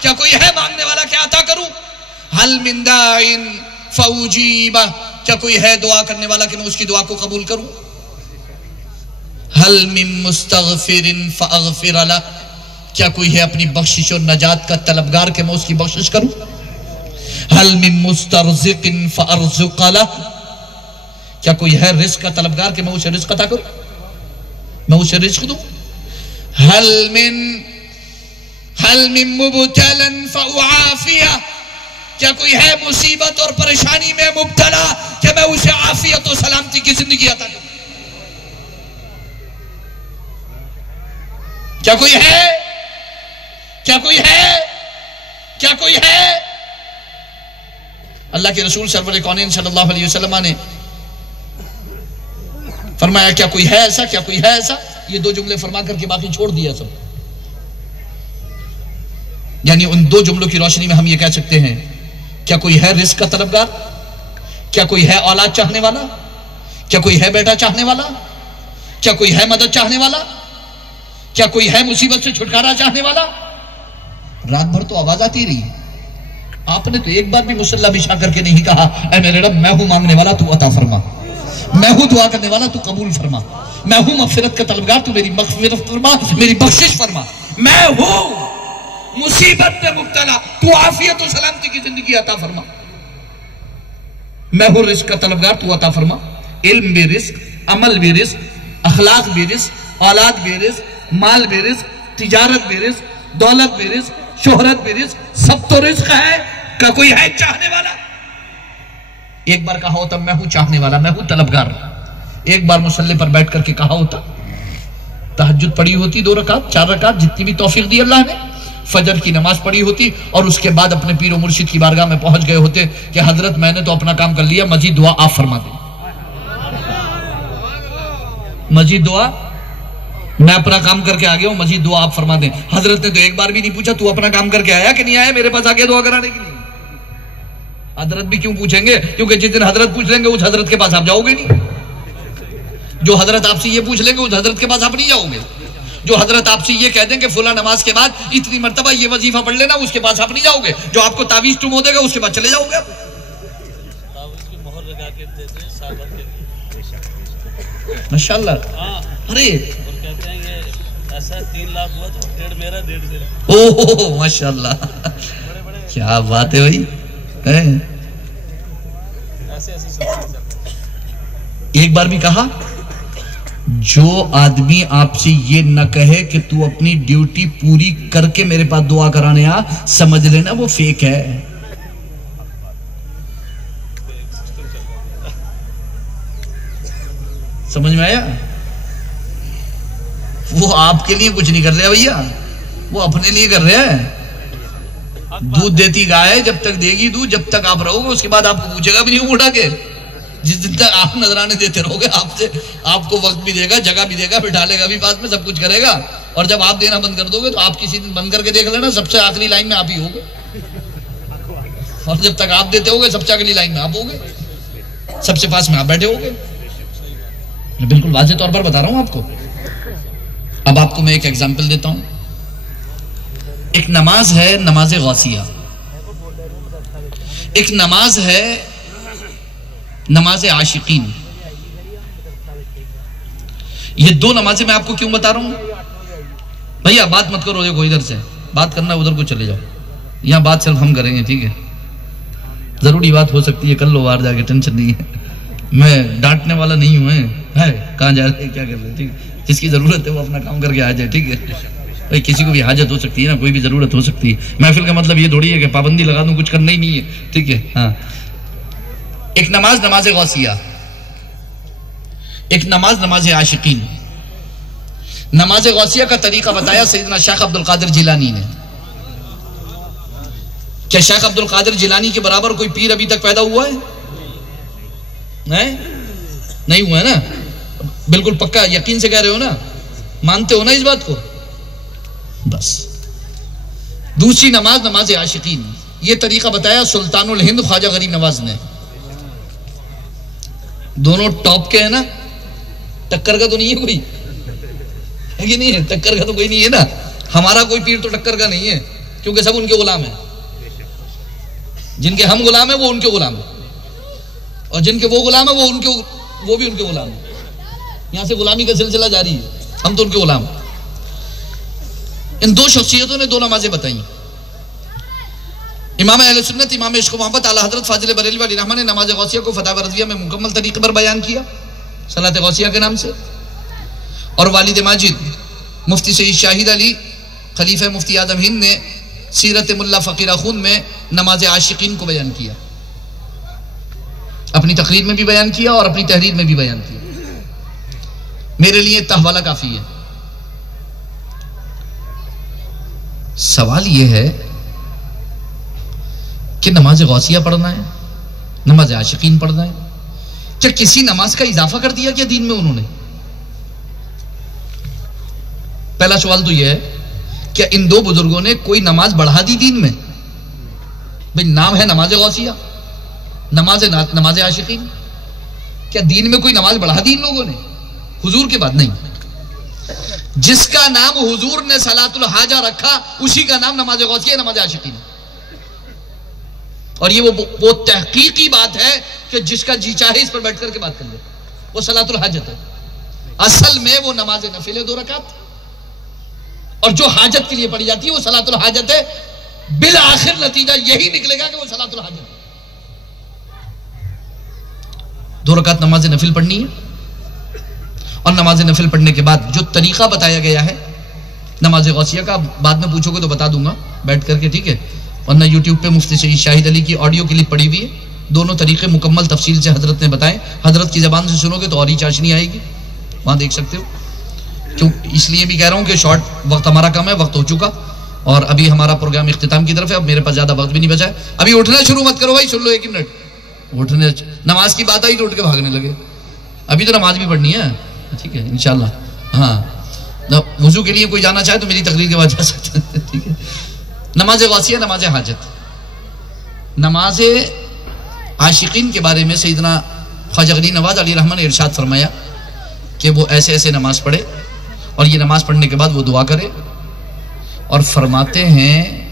کیا کوئی ہے مانگنے والا کہ عطا کروں؟ حل من داعٍ فاجیبہ. کیا کوئی ہے دعا کرنے والا کہ میں اس کی دعا کو قبول کروں؟ حل من مستغفر فاغفر لہ. کیا کوئی ہے اپنی بخشش اور نجات کا طلبگار کہ میں اس کی بخشش کروں؟ حل من مسترزق فارزق لہ. کیا کوئی ہے رزق کا طلبگار کہ میں اسے رزق عطا کروں، میں اسے رزق دوں؟ حل من مبتلا فاعافیہ. کیا کوئی ہے مصیبت اور پریشانی میں مبتلا کہ میں اسے عافیت و سلامتی کی زندگی عطا کروں؟ کیا کوئی ہے؟ کیا کوئی ہے؟ کیا کوئی ہے؟ اللہ کے رسول سرور کونین صلی اللہ علیہ وسلم نے فرمایا کیا کوئی ہے ایسا، کیا کوئی ہے ایسا. یہ دو جملے فرما کر کے باقی چھوڑ دیا سب. یعنی ان دو جملوں کی روشنی میں ہم یہ کہہ سکتے ہیں، کیا کوئی ہے رزق کا طلبگار؟ کیا کوئی ہے اولاد چاہنے والا؟ کیا کوئی ہے بیٹا چاہنے والا؟ کیا کوئی ہے مدد چاہنے والا؟ کیا کوئی ہے مصیبت سے چھٹکارا چاہنے والا؟ رات بھر تو آواز آتی رہی. آپ نے تو ایک بار بھی مصلی بچھا کر کے نہیں کہا اے میرے رب میں ہوں مانگنے والا تو عطا فرما، میں ہوں دعا کرنے والا تو قبول فرما، میں ہوں مغفرت کا طلبگار تو میری مغفرت فرما، میری بخشش فرما، میں ہوں مصیبت میں مبتلا تو عافیت و سلامتی کی زندگی عطا فرما، میں ہوں رزق کا طلبگار تو عطا فرما. علم بھی رزق، عمل بھی رزق، اخلاق بھی رزق، اولاد بھی رزق، مال بھی رزق، تجارت بھی رزق، دولت بھی رزق، شہرت بھی رزق، سب تو رزق ہے. کیا کوئی ہے چاہنے والا؟ ایک بار کہا ہوتا میں ہوں چاہنے والا، میں ہوں طلبگار. ایک بار مصلی پر بیٹھ کر کے کہا ہوتا، تہجد پڑھی ہوتی 2 رکعت 4 رکعت جتنی بھی توفیق دی اللہ نے، فجر کی نماز پڑھی ہوتی، اور اس کے بعد اپنے پیر و مرشد کی بارگاہ میں پہنچ گئے ہوتے کہ حضرت میں نے تو اپنا کام کر لیا، مزید دعا آپ فرما دیں. مزید دعا میں اپنا کام کر کے آ گیا ہوں، مزید دعا آپ فرما دیں. حضرت نے تو ایک بار بھی نہیں پوچھا تو اپنا کام کر کے آیا کہ نہیں آیا میرے پاس آ کے دعا کرانے کے لیے. حضرت بھی کیوں پوچھیں گے؟ کیونکہ جس دن حضرت پوچھ لیں گے اس حضرت کے پاس آپ جاؤ گے نہیں. جو حضرت آپ سے یہ پوچھ لیں گے اس حضرت کے پاس آپ نہیں جاؤ گے. جو حضرت آپ سے یہ کہہ دیں کہ فلاں نماز کے بعد اتنی مرتبہ یہ وظیفہ پڑھ لینا، اس کے پاس آپ نہیں جاؤ گے. جو آپ کو تعویذ ٹمو دے گا اس کے بعد چلے جاؤ گے. ماشاءاللہ. ارے ایسا 3 لاکھ ہوا تو 1.5 میرا 1.5 میرا. اوہ ماشاءاللہ کیا بات ہے بھائی. ایک بار بھی کہا جو آدمی آپ سے یہ نہ کہے کہ تو اپنی ڈیوٹی پوری کر کے میرے پاس دعا کرانے آ، سمجھ لینا وہ فیک ہے. سمجھ میں آیا؟ وہ آپ کے لیے کچھ نہیں کر رہا بھیا، وہ اپنے لیے کر رہا ہے. دودھ دیتی گائے جب تک دے گی دودھ، جب تک آپ رہو گے اس کے بعد آپ کو پوچھے گا بھی نہیں اٹھا کے. جس دن تک آپ نظرانے دیتے رہو گے آپ سے، آپ کو وقت بھی دے گا، جگہ بھی دے گا، بٹھا لے گا بھی، بعد میں سب کچھ کرے گا. اور جب آپ دینا بند کر دو گے تو آپ کسی دن بند کر کے دیکھ لینا، سب سے آخری لائن میں آپ ہی ہوگے، اور جب تک آپ دیتے ہوگے سب سے اگلی لائن میں آپ ہوگے، سب سے پاس میں آپ بیٹھے ہوگے. بالکل واضح طور پر بتا رہا ہوں آپ کو. اب آپ کو میں ایک ایگزامپل دیتا ہوں. ایک نماز ہے نماز غوثیہ، ایک نماز ہے نماز عاشقین. یہ دو نمازیں میں آپ کو کیوں بتا رہا ہوں؟ بھیا بات مت کرو، دیکھو ادھر سے بات کرنا ہے ادھر کو چلے جاؤ، یہاں بات صرف ہم کریں گے، ٹھیک ہے؟ ضروری بات ہو سکتی ہے، کر لو باہر جا کے، ٹینشن نہیں ہے، میں ڈانٹنے والا نہیں ہوں. کہاں جا رہے ہیں، کیا کر رہے ہیں، ٹھیک ہے؟ جس کی ضرورت ہے وہ اپنا کام کر کے آ جائے، ٹھیک ہے بھائی؟ کسی کو بھی حاجت ہو سکتی ہے نا، کوئی بھی ضرورت ہو سکتی ہے. محفل کا مطلب یہ تھوڑی ہے کہ پابندی لگا دوں، کچھ کرنا ہی نہیں ہے، ٹھیک ہے؟ ہاں. ایک نماز نماز غوثیہ، ایک نماز نماز عاشقین. نماز غوثیہ کا طریقہ بتایا سیدنا شیخ عبد القادر جیلانی نے. کیا شیخ عبد القادر جیلانی کے برابر کوئی پیر ابھی تک پیدا ہوا ہے؟ نہیں ہوا ہے نا؟ بالکل پکا یقین سے کہہ رہے ہو نا؟ مانتے ہو نا اس بات کو؟ بس. دوسری نماز نماز عاشقین، یہ طریقہ بتایا سلطان الہند خواجہ غریب نواز نے. دونوں ٹاپ کے ہیں نا، ٹکر کا تو نہیں ہے کوئی، ہے کہ نہیں ہے؟ ٹکر کا تو کوئی نہیں ہے نا. ہمارا کوئی پیر تو ٹکر کا نہیں ہے، کیونکہ سب ان کے غلام ہیں. جن کے ہم غلام ہیں وہ ان کے غلام ہیں، اور جن کے وہ غلام ہیں وہ بھی ان کے غلام ہیں. یہاں سے غلامی کا سلسلہ جاری ہے، ہم تو ان کے غلام ہیں. ان دو شخصیتوں نے دو نمازیں بتائیں. امام اہل سنت امام عشق و محبت اعلیٰ حضرت فاضل بریلوی علیہ الرحمہ نے نماز غوثیہ کو فتاوی رضویہ میں مکمل طریقے پر بیان کیا، صلاۃ غوثیہ کے نام سے. اور والد ماجد مفتی سید شاہد علی خلیفہ مفتی اعظم ہند نے سیرت ملا فقیر خون میں نماز عاشقین کو بیان کیا، اپنی تقریر میں بھی بیان کیا اور اپنی تحریر میں بھی بیان کیا. میرے لیے تحوالہ کافی ہے. سوال یہ ہے کہ نماز غوثیہ پڑھنا ہے، نماز عاشقین پڑھنا ہے، کیا کسی نماز کا اضافہ کر دیا کیا دین میں انہوں نے؟ پہلا سوال تو یہ ہے، کیا ان دو بزرگوں نے کوئی نماز بڑھا دی دین میں؟ بھئی نام ہے نماز غوثیہ، نماز عاشقین، کیا دین میں کوئی نماز بڑھا دی ان لوگوں نے؟ حضور کے بعد نہیں. جس کا نام حضور نے صلاۃ الحاجہ رکھا اسی کا نام نماز غوثیہ نماز عاشقین. اور یہ وہ تحقیقی بات ہے کہ جس کا جی چاہے اس پر بیٹھ کر کے بات کر لے، وہ صلاۃ الحاجت ہے. اصل میں وہ نماز نفل ہے 2 رکعت، اور جو حاجت کے لیے پڑھی جاتی ہے وہ صلاۃ الحاجت ہے. بالآخر نتیجہ یہی نکلے گا کہ وہ صلاۃ الحاجت ہے. 2 رکعت نماز نفل پڑھنی ہے، اور نماز نفل پڑھنے کے بعد جو طریقہ بتایا گیا ہے نماز غوثیہ کا، بعد میں پوچھو گے تو بتا دوں گا بیٹھ کر کے، ٹھیک ہے؟ ورنہ یوٹیوب پہ مفتی سید شاہد علی کی آڈیو کلپ پڑی ہوئی ہے، دونوں طریقے مکمل تفصیل سے حضرت نے بتائے. حضرت کی زبان سے سنو گے تو اور ہی چاشنی آئے گی، وہاں دیکھ سکتے ہو. کیوں اس لیے بھی کہہ رہا ہوں کہ شارٹ وقت ہمارا کم ہے، وقت ہو چکا، اور ابھی ہمارا پروگرام اختتام کی طرف ہے. اب میرے پاس زیادہ وقت بھی نہیں بچا ہے. ابھی اٹھنا شروع مت کرو بھائی، سن لو 1 منٹ. اٹھنے نماز کی بات آئی تو اٹھ کے بھاگنے لگے. ابھی تو نماز بھی پڑھنی ہے، ٹھیک ہے انشاءاللہ. ہاں وضو کے لیے کوئی جانا چاہے تو میری تقریر کے بعد جا سکتے ہیں، ٹھیک ہے؟ نماز غوثیہ نماز حاجت. نماز عاشقین کے بارے میں سیدنا خواجہ غریب نواز علیہ الرحمہ نے ارشاد فرمایا کہ وہ ایسے ایسے نماز پڑھے، اور یہ نماز پڑھنے کے بعد وہ دعا کرے، اور فرماتے ہیں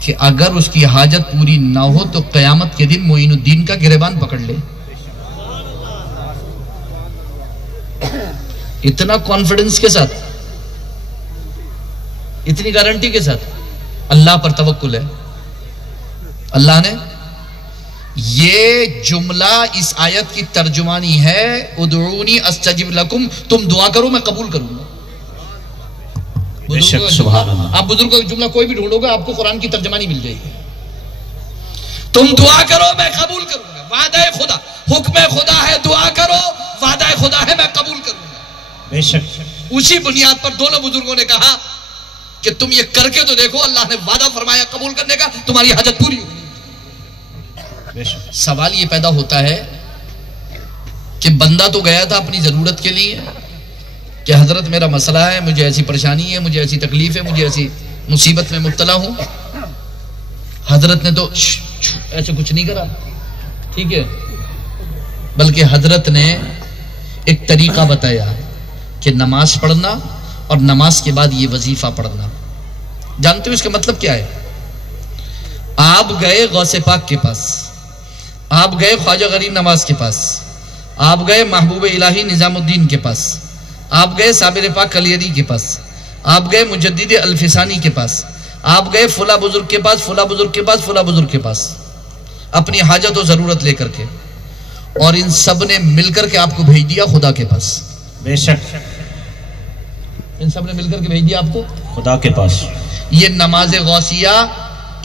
کہ اگر اس کی حاجت پوری نہ ہو تو قیامت کے دن معین الدین کا گریبان پکڑ لے. اتنا کانفیڈنس کے ساتھ، اتنی گارنٹی کے ساتھ اللہ پر توکل ہے. اللہ نے یہ جملہ اس آیت کی ترجمانی ہے، ادعونی استجب لکم، تم دعا کرو میں قبول کروں گا. آپ بزرگوں کا جملہ کوئی بھی ڈھونڈو گے آپ کو قرآن کی ترجمانی مل جائے گی. تم دعا کرو میں قبول کروں گا. وعدہ خدا، حکم خدا ہے دعا کرو، وعدہ خدا ہے میں قبول کروں گا. بے شک. اسی بنیاد پر دونوں بزرگوں نے کہا کہ تم یہ کر کے تو دیکھو، اللہ نے وعدہ فرمایا قبول کرنے کا، تمہاری حاجت پوری ہوگی. سوال یہ پیدا ہوتا ہے کہ بندہ تو گیا تھا اپنی ضرورت کے لیے، کہ حضرت میرا مسئلہ ہے, مجھے ایسی پریشانی ہے, مجھے ایسی تکلیف ہے, مجھے ایسی مصیبت میں مبتلا ہوں. حضرت نے تو ایسے کچھ نہیں کرا, ٹھیک ہے, بلکہ حضرت نے ایک طریقہ بتایا کہ نماز پڑھنا اور نماز کے بعد یہ وظیفہ پڑھنا. جانتے ہو اس کا مطلب کیا ہے؟ آپ گئے غوث پاک کے پاس, آپ گئے خواجہ غریب نواز کے پاس, آپ گئے محبوب الہی نظام الدین کے پاس, آپ گئے صابر پاک کلیری کے پاس, آپ گئے مجدد الفسانی کے پاس, آپ گئے فلاں بزرگ کے پاس, فلاں بزرگ کے پاس, فلاں بزرگ کے پاس, اپنی حاجت و ضرورت لے کر کے, اور ان سب نے مل کر کے آپ کو بھیج دیا خدا کے پاس. بے شک ان سب نے مل کر کے بھیج دیا آپ کو خدا کے پاس. یہ نماز غوثیہ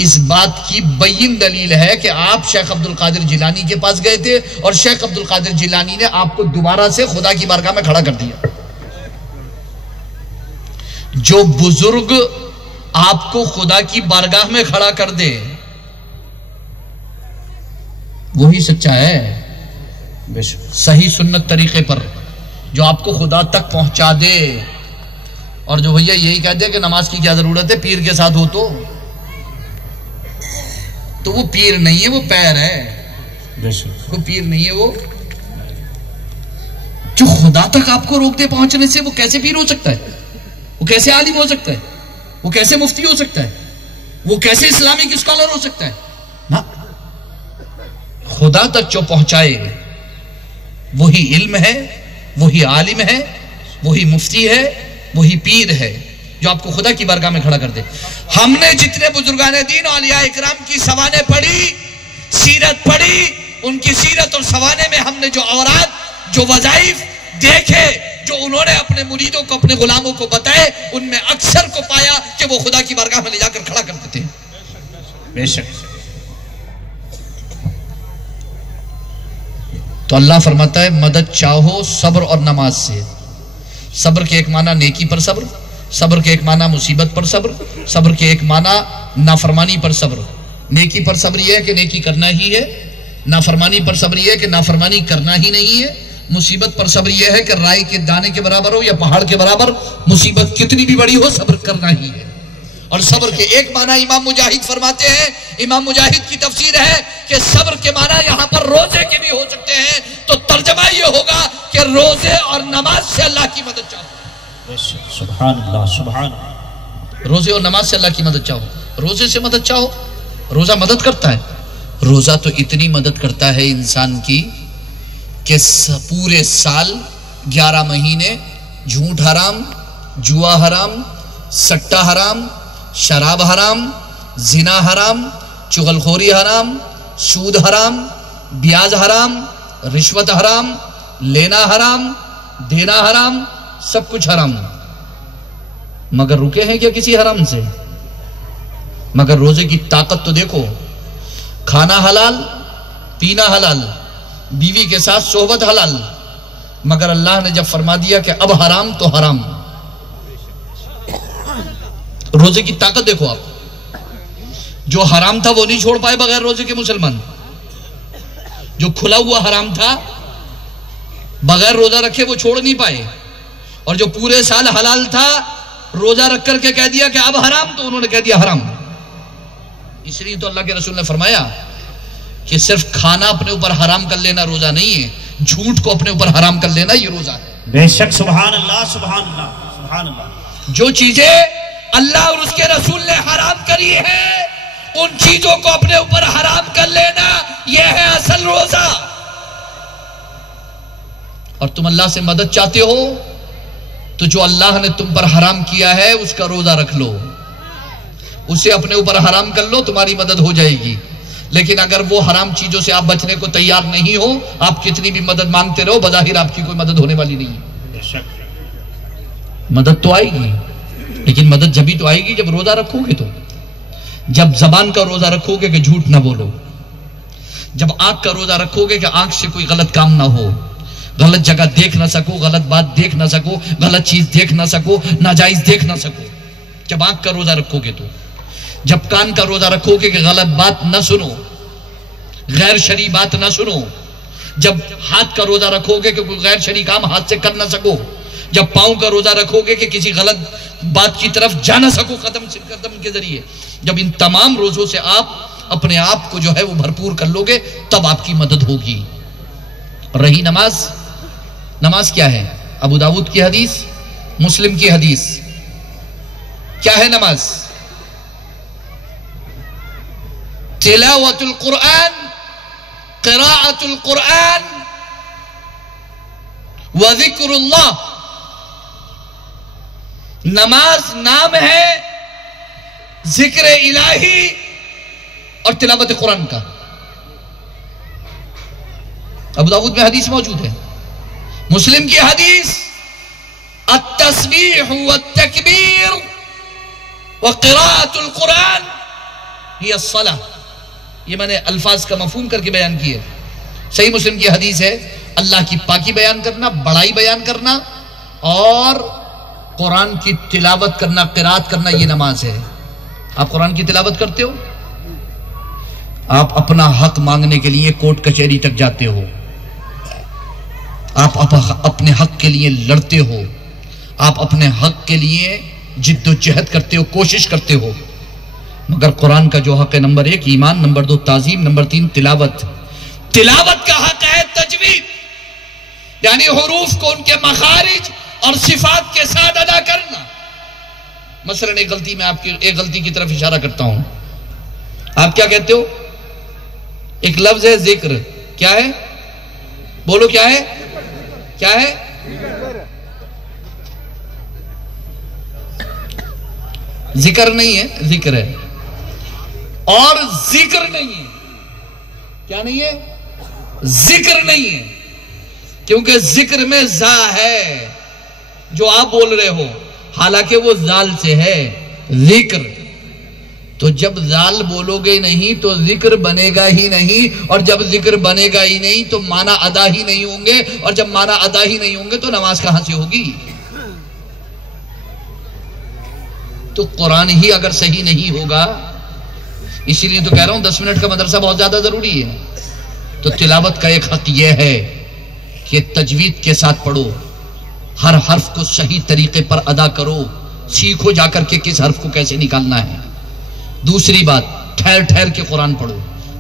اس بات کی بین دلیل ہے کہ آپ شیخ عبد القادر جیلانی کے پاس گئے تھے اور شیخ عبد القادر جیلانی نے آپ کو دوبارہ سے خدا کی بارگاہ میں کھڑا کر دیا. جو بزرگ آپ کو خدا کی بارگاہ میں کھڑا کر دے وہی سچا ہے. بے شک صحیح سنت طریقے پر جو آپ کو خدا تک پہنچا دے, اور جو بھیا یہی کہہ دے کہ نماز کی کیا ضرورت ہے, پیر کے ساتھ ہو تو وہ پیر نہیں ہے, وہ پیر ہے. بے شک وہ پیر نہیں ہے, وہ جو خدا تک آپ کو روک دے پہنچنے سے, وہ کیسے پیر ہو سکتا ہے, وہ کیسے عالم ہو سکتا ہے, وہ کیسے مفتی ہو سکتا ہے, وہ کیسے اسلامک اسکالر ہو سکتا ہے؟ نا, خدا تک جو پہنچائے وہی علم ہے, وہی عالم ہے, وہی مفتی ہے, وہی پیر ہے جو آپ کو خدا کی بارگاہ میں کھڑا کر دے. ہم نے جتنے بزرگان دین اولیاء اکرام کی سوانح پڑھی, سیرت پڑھی, ان کی سیرت اور سوانے میں ہم نے جو اوراد, جو وظائف دیکھے, جو انہوں نے اپنے مریدوں کو, اپنے غلاموں کو بتائے, ان میں اکثر کو پایا کہ وہ خدا کی بارگاہ میں لے جا کر کھڑا کر دیتے ہیں. بے شک. تو اللہ فرماتا ہے مدد چاہو صبر اور نماز سے. صبر کے ایک معنی نیکی پر صبر, صبر کے ایک معنی مصیبت پر صبر, صبر کے ایک معنی نافرمانی پر صبر. نیکی پر صبر یہ ہے کہ نیکی کرنا ہی ہے, نافرمانی پر صبر یہ ہے کہ نافرمانی کرنا ہی نہیں ہے, مصیبت پر صبر یہ ہے کہ رائی کے دانے کے برابر ہو یا پہاڑ کے برابر, مصیبت کتنی بھی بڑی ہو صبر کرنا ہی ہے. اور صبر کے ایک معنی امام مجاہد فرماتے ہیں, امام مجاہد کی تفسیر ہے کہ صبر کے معنی یہاں پر روزے کے بھی ہو سکتے ہیں, تو ترجمہ یہ ہوگا کہ روزے اور نماز سے اللہ کی مدد چاہو. سبحان اللہ, سبحان اللہ. روزے اور نماز سے اللہ کی مدد چاہو. روزے سے مدد چاہو, روزہ مدد کرتا ہے. روزہ تو اتنی مدد کرتا ہے انسان کی کہ پورے سال 11 مہینے جھوٹ حرام, جوا حرام, سٹا حرام, شراب حرام, زنا حرام, چغلخوری حرام, سود حرام, بیاج حرام, رشوت حرام, لینا حرام, دینا حرام, سب کچھ حرام, مگر رکے ہیں کیا کسی حرام سے؟ مگر روزے کی طاقت تو دیکھو, کھانا حلال, پینا حلال, بیوی کے ساتھ صحبت حلال, مگر اللہ نے جب فرما دیا کہ اب حرام تو حرام. روزے کی طاقت دیکھو آپ, جو حرام تھا وہ نہیں چھوڑ پائے بغیر روزے کے مسلمان, جو کھلا ہوا حرام تھا بغیر روزہ رکھے وہ چھوڑ نہیں پائے, اور جو پورے سال حلال تھا روزہ رکھ کر کے کہہ دیا کہ اب حرام, تو انہوں نے کہہ دیا حرام. اس لیے تو اللہ کے رسول نے فرمایا کہ صرف کھانا اپنے اوپر حرام کر لینا روزہ نہیں ہے, جھوٹ کو اپنے اوپر حرام کر لینا یہ روزہ ہے. بے شک. سبحان اللہ, سبحان اللہ, سبحان اللہ. جو چیزیں اللہ اور اس کے رسول نے حرام کری ہے ان چیزوں کو اپنے اوپر حرام کر لینا یہ ہے اصل روزہ. اور تم اللہ سے مدد چاہتے ہو تو جو اللہ نے تم پر حرام کیا ہے اس کا روزہ رکھ لو, اسے اپنے اوپر حرام کر لو, تمہاری مدد ہو جائے گی. لیکن اگر وہ حرام چیزوں سے آپ بچنے کو تیار نہیں ہو, آپ کتنی بھی مدد مانگتے رہو, بظاہر آپ کی کوئی مدد ہونے والی نہیں ہے. مدد تو آئے گی, لیکن مدد جبھی تو آئے گی جب روزہ رکھو گے, تو جب زبان کا روزہ رکھو گے کہ جھوٹ نہ بولو, جب آنکھ کا روزہ رکھو گے کہ آنکھ سے کوئی غلط کام نہ ہو, غلط جگہ دیکھ نہ سکو, غلط بات دیکھ نہ سکو, غلط چیز دیکھ نہ سکو, ناجائز دیکھ نہ سکو. جب آنکھ کا روزہ رکھو گے, تو جب کان کا روزہ رکھو گے کہ غلط بات نہ سنو, غیر شرعی بات نہ سنو, جب ہاتھ کا روزہ رکھو گے کہ کوئی غیر شرعی کام ہاتھ سے کر نہ سکو, جب پاؤں کا روزہ رکھو گے کہ کسی غلط بات کی طرف جا نہ سکو قدم کے ذریعے، جب ان تمام روزوں سے آپ اپنے آپ کو جو ہے وہ بھرپور کر لو گے تب آپ کی مدد ہوگی۔ رہی نماز، نماز کیا ہے؟ ابو داؤد کی حدیث، مسلم کی حدیث، کیا ہے نماز؟ تلاوت القرآن، قراءت القرآن وذکر اللہ۔ نماز نام ہے ذکر الہی اور تلاوت قرآن کا۔ ابو داؤد میں حدیث موجود ہے، مسلم کی حدیث، التسبیح والتکبیر وقراءت القرآن ہی الصلاۃ۔ یہ میں نے الفاظ کا مفہوم کر کے بیان کیے۔ صحیح مسلم کی حدیث ہے، اللہ کی پاکی بیان کرنا، بڑائی بیان کرنا اور قرآن کی تلاوت کرنا، قرات کرنا، یہ نماز ہے۔ آپ قرآن کی تلاوت کرتے ہو، آپ اپنا حق مانگنے کے لیے کورٹ کچہری تک جاتے ہو، آپ اپنے حق کے لیے لڑتے ہو، آپ اپنے حق کے لیے جد و جہد کرتے ہو، کوشش کرتے ہو، مگر قرآن کا جو حق ہے، نمبر 1 ایمان، نمبر 2 تعظیم، نمبر 3 تلاوت۔ تلاوت کا حق ہے تجوید، یعنی حروف کو ان کے مخارج اور صفات کے ساتھ ادا کرنا۔ مثلا ایک غلطی کی طرف اشارہ کرتا ہوں، آپ کیا کہتے ہو؟ ایک لفظ ہے ذکر، کیا ہے؟ بولو کیا ہے؟ کیا ہے؟ ذکر نہیں ہے، ذکر ہے، اور ذکر نہیں ہے۔ کیا نہیں ہے؟ ذکر نہیں ہے، کیونکہ ذکر میں زا ہے جو آپ بول رہے ہو، حالانکہ وہ زال سے ہے ذکر۔ تو جب زال بولو گے نہیں تو ذکر بنے گا ہی نہیں، اور جب ذکر بنے گا ہی نہیں تو معنی ادا ہی نہیں ہوں گے، اور جب معنی ادا ہی نہیں ہوں گے تو نماز کہاں سے ہوگی؟ تو قرآن ہی اگر صحیح نہیں ہوگا، اسی لیے تو کہہ رہا ہوں 10 منٹ کا مدرسہ بہت زیادہ ضروری ہے۔ تو تلاوت کا ایک حق یہ ہے کہ تجوید کے ساتھ پڑھو، ہر حرف کو صحیح طریقے پر ادا کرو، سیکھو جا کر کے کس حرف کو کیسے نکالنا ہے۔ دوسری بات، ٹھہر ٹھہر کے قرآن پڑھو۔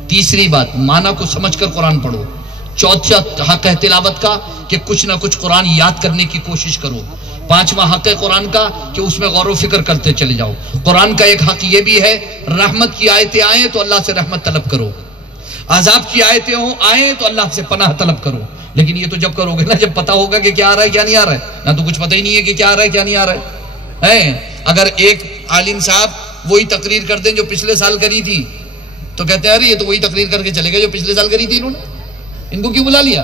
تیسری بات، معنی کو سمجھ کر قرآن پڑھو۔ چوتھا حق ہے تلاوت کا کہ کچھ نہ کچھ قرآن یاد کرنے کی کوشش کرو۔ پانچواں حق ہے قرآن کا کہ اس میں غور و فکر کرتے چلے جاؤ۔ قرآن کا ایک حق یہ بھی ہے، رحمت کی آیتیں آئیں تو اللہ سے رحمت طلب کرو، عذاب کی آیتیں آئیں تو اللہ سے پناہ طلب کرو۔ لیکن یہ تو جب کرو گے نا جب پتا ہوگا کہ کیا آ رہا ہے کیا نہیں آ رہا ہے، نہ تو کچھ پتہ ہی نہیں ہے کہ کیا آ رہا ہے کیا نہیں آ رہا ہے۔ اگر ایک عالم صاحب وہی تقریر کر دیں جو پچھلے سال کری تھی تو کہتے ہیں ارے یہ تو وہی تقریر کر کے چلے گئے جو پچھلے سال کری تھی، انہوں نے، ان کو کیوں بلا لیا،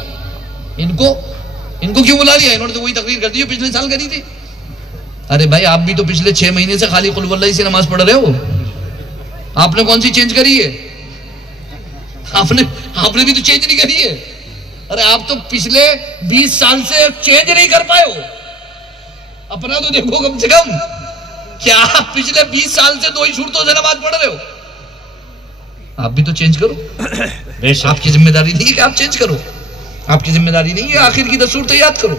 ان کو کیوں بلا لیا، انہوں نے تو وہی تقریر کر دی جو پچھلے سال کری تھی۔ ارے بھائی آپ بھی تو پچھلے 6 مہینے سے خالی قل واللہ سے نماز پڑھ رہے ہو، آپ نے کون سی چینج کری ہے؟ آپ نے بھی تو چینج نہیں کری ہے۔ ارے آپ تو پچھلے 20 سال سے چینج نہیں کر پائے ہو، اپنا تو دیکھو کم سے کم۔ کیا آپ پچھلے 20 سال سے 2 ہی صورتوں سے نماز پڑھ رہے ہو؟ آپ بھی تو چینج کرو، آپ کی ذمہ داری نہیں ہے کہ آپ چینج کرو، آپ کی ذمہ داری نہیں ہے آخر کی 10 صورتیں یاد کرو،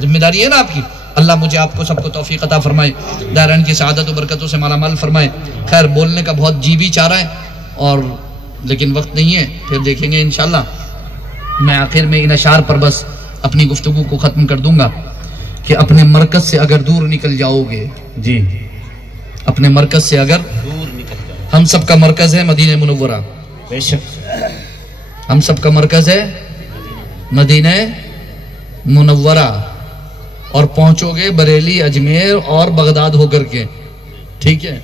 ذمہ داری ہے نا آپ کی۔ اللہ مجھے آپ کو سب کو توفیق عطا فرمائے، دارین کی سعادت و برکتوں سے مالا مال فرمائے۔ خیر بولنے کا بہت جی بھی چاہ رہا ہے اور لیکن وقت نہیں ہے، پھر دیکھیں گے انشاءاللہ۔ میں آخر میں ان اشعار پر بس اپنی گفتگو کو ختم کر دوں گا کہ اپنے مرکز سے اگر دور نکل جاؤ گے، جی اپنے مرکز سے اگر، ہم سب کا مرکز ہے مدینہ منورہ، بے شک ہم سب کا مرکز ہے مدینہ منورہ، اور پہنچو گے بریلی، اجمیر اور بغداد ہو کر کے، ٹھیک ہے؟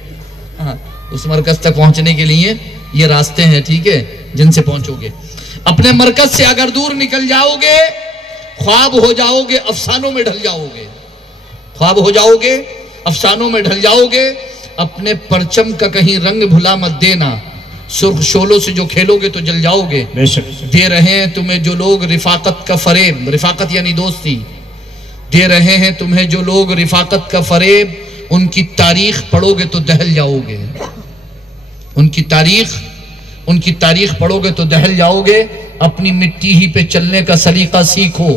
اس مرکز تک پہنچنے کے لیے یہ راستے ہیں، ٹھیک ہے، جن سے پہنچو گے۔ اپنے مرکز سے اگر دور نکل جاؤ گے، خواب ہو جاؤ گے، افسانوں میں ڈھل جاؤ گے، خواب ہو جاؤ گے، افسانوں میں ڈھل جاؤ گے۔ اپنے پرچم کا کہیں رنگ بھلا مت دینا، سرخ شولوں سے جو کھیلو گے تو جل جاؤ گے۔ دے رہے ہیں تمہیں جو لوگ رفاقت کا فریب، رفاقت یعنی دوستی، دے رہے ہیں تمہیں جو لوگ رفاقت کا فریب، ان کی تاریخ پڑھو گے تو دہل جاؤ گے، ان کی تاریخ پڑھو گے تو دہل جاؤ گے۔ اپنی مٹی ہی پہ چلنے کا سلیقہ سیکھو،